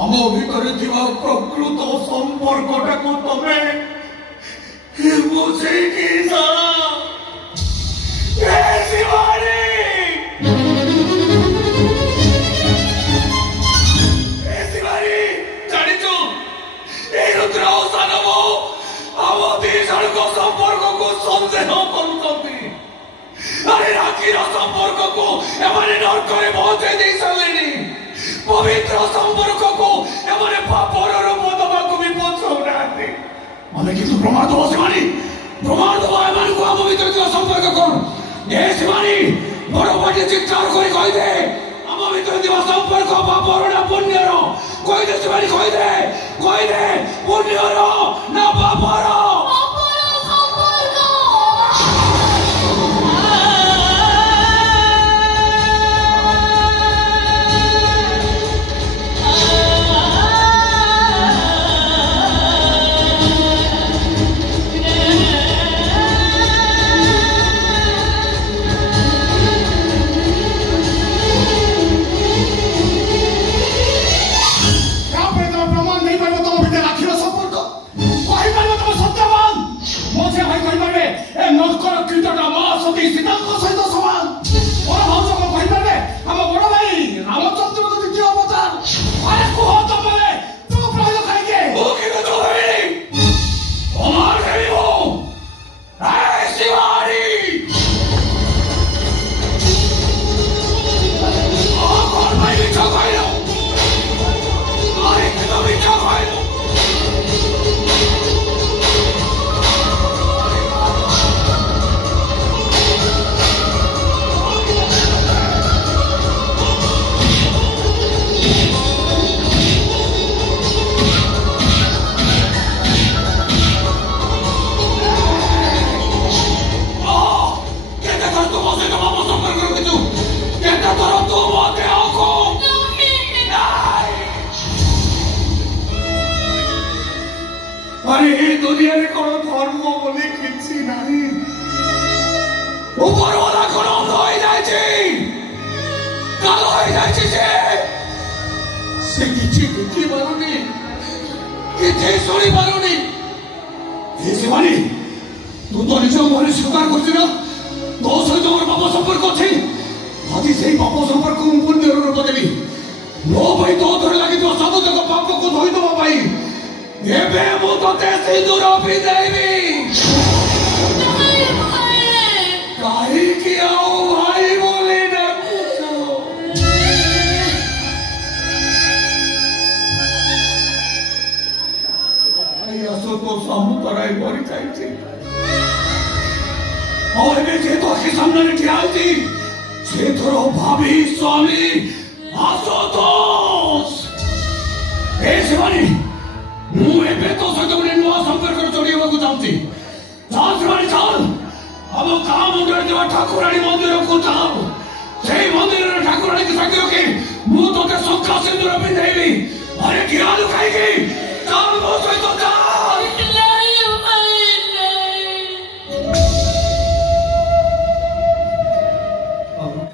आम भीतर प्रकृत संपर्कटा को तमे संपर्क को संदेह अरे राखीर संपर्क को एमाने नरकरे पहुंचे दे सारे पवित्र संपर्क को एमाने पापर रूप दबाको भी पहुंचाउनाहांती आमे किन्तु प्रमाण दबो शिवानी प्रमाण दबो एमानकु आम भितर थिबा संपर्क कोन ए शिवानी बड़ पाटी चित्कार करि कहि दे आम भितर थिबा संपर्क पापर ना पुण्यर कहि दे शिवानी कहि दे पुण्यर ना पापर दुनिया धर्म बोले किसी नहीं ऊपर वाला को अंध हो जाए कालो हो जाए से किछि देखि पारुनी किछि सुनी पारुनी ए शिवानी तू तो निज मन स्वीकार करछि ना तो सहित मोर पाप संपर्क अछि आज से पाप संपर्क को पुण्य रूप देबी नो भाई तो धरे लागि तो सब तक पाप को धोई दबा पाई एबे मु तते सिंदूर भी देबी काहे कि आओ भाई बोले ना पूछो भाई असो तो सामू कराई मरी जाइछि और एबे जे तो के सामने ठिया होती से तोर भाभी स्वामी आशुतोष ए शिवानी मु एबे तो सहित गोटे नुआ संपर्क जोड़िବାକୁ चाहूँगी चाल शिवानी चाल अब गाँ मुंडे देवा ठाकुराणी मंदिर को चाल से मंदिर ठाकुराणी की साक्षी रखी मु तोते शंखा सिंदूर पिंधाइबी अरे किया लुकाई चाल मो सहित